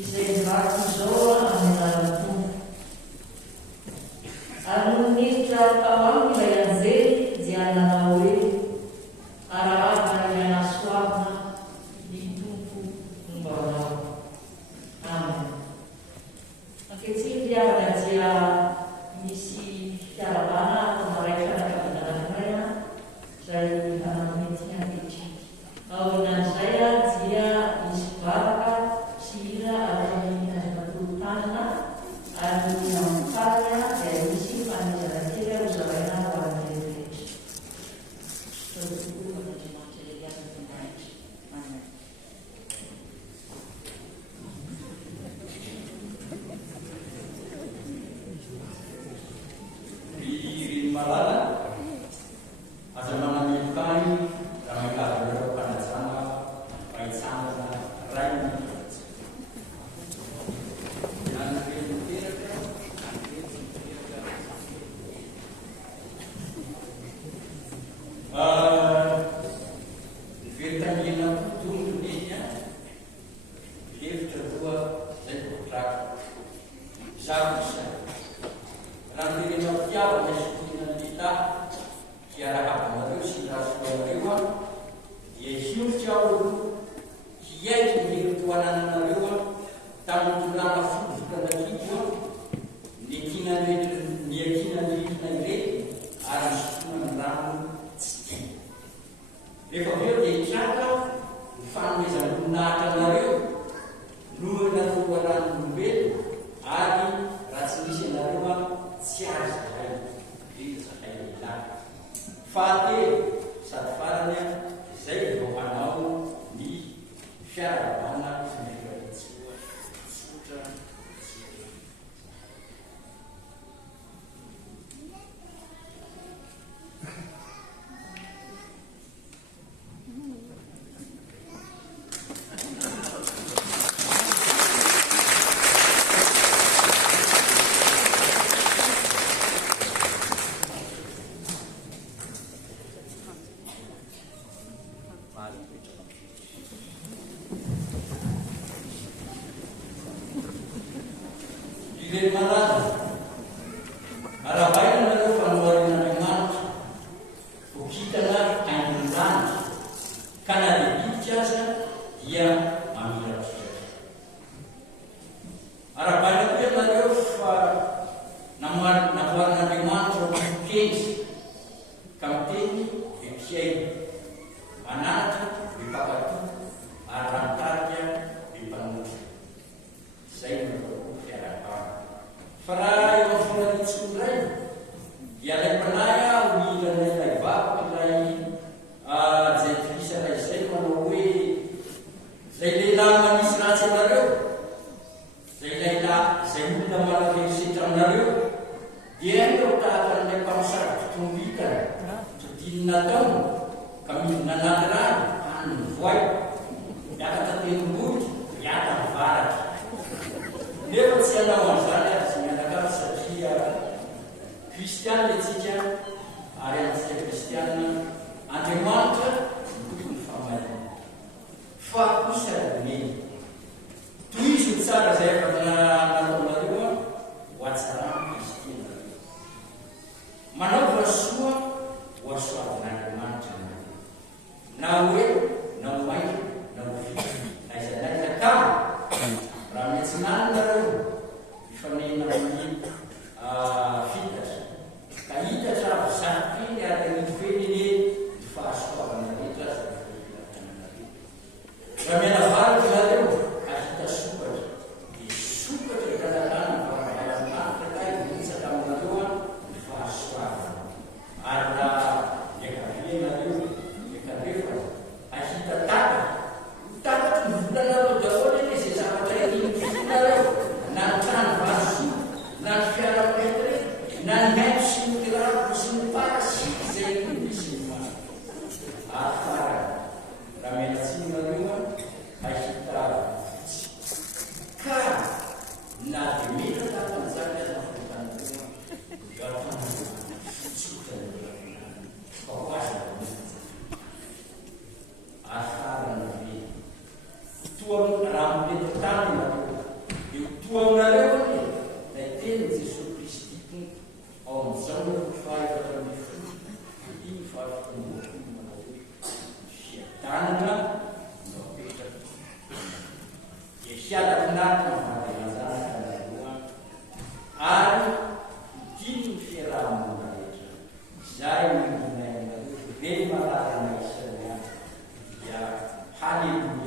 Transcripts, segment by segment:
izay mivaky zao amin'ny anaran'ny tompo. Ary no niditra tao aminy ilay anjely dia nanao hoe arahavana ilay nasoavana ny tompo mombanao. Amen. Ankehitriny riavana dia misy fiarabana atao maraika anakavinanankiray izay anamety ankehitriny. Aorinan'izay dia misy baraka sy hira amin'ny azonatolotanana ary amin'ny dia misy fanomezana kely hozaraina ho an'ny rehetrarehetra. Ririn malala aza manamilokany raha mikavyreo mpanajana fahitsangana ray niveritaniana tontolo iny hevitra koa zay kotraka zakosa raha nirena fitiavana sotina lita hiarahabanareo sy rasoanareo dia hioritra aho hiaiky ny heritoanananareo tamin'ny tolana fovokanakiko ny akinan ire ary misotona ny rano tsy tia. Rehefa aveo dia hitraka ny fanomezan'olonahitra anareo nohona roaran'olombelo ary raha tsy misy anareo tsy azy zahay zahay lehilahy. Fahatelo sady farany izay vao hanao ny fiarabana sy ny firatsoa tsotra. Irery malala arabaina nareo fanoarin'Andriamanitra ho hitana haingon'izany ka na dia bitika aza dia mamirapiratra. Arabaina koa nareo fa namoarin'Andriamanitra ho kenzy ka miteny vepiaina manatra bepakato ary rantarika bepanotra. Zay no fiarabana. Fa raha eo amin'ny fonanitsiko indray dia ilay mpanahy mihirana ilay vavaka ilay jetrisa ilay izay manao hoe zay lehilahy manisy ratsy anareo, zay lehilahy zay olona manarerosetra aminareo dia ireo tahaka n'ilay mpamosavy totombitana todinina taona ka midina anaty rano haniny voay miakatra tenim-boly miaka mivaratra. Nefa tsy hanao an'izany azy mianakavy satria kristianina itsika ary antsika kristianina Andriamanitra tokony famainina fa kosa domeny tohizo tsara zay efa nataonareo ho atsarana kristiana manaova soa ho asoavin'Andriamanitra na hoe na ho maika na ho vita na izanaiza ka raha miatsinany nareo mifanena amin'ny fitatra ka hitatra avy saroteny ary nifeniny ny fahasoavana rehetra azy filatananareo. Raha mianavarotra nareo ka hita sokatra dia sokatra Haleluya.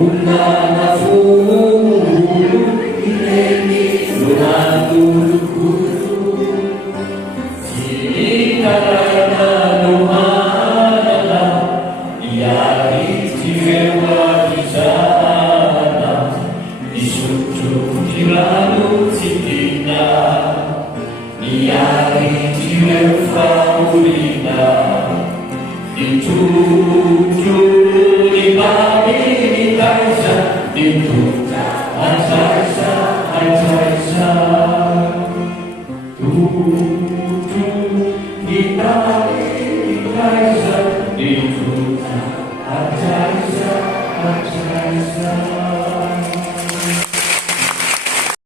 Una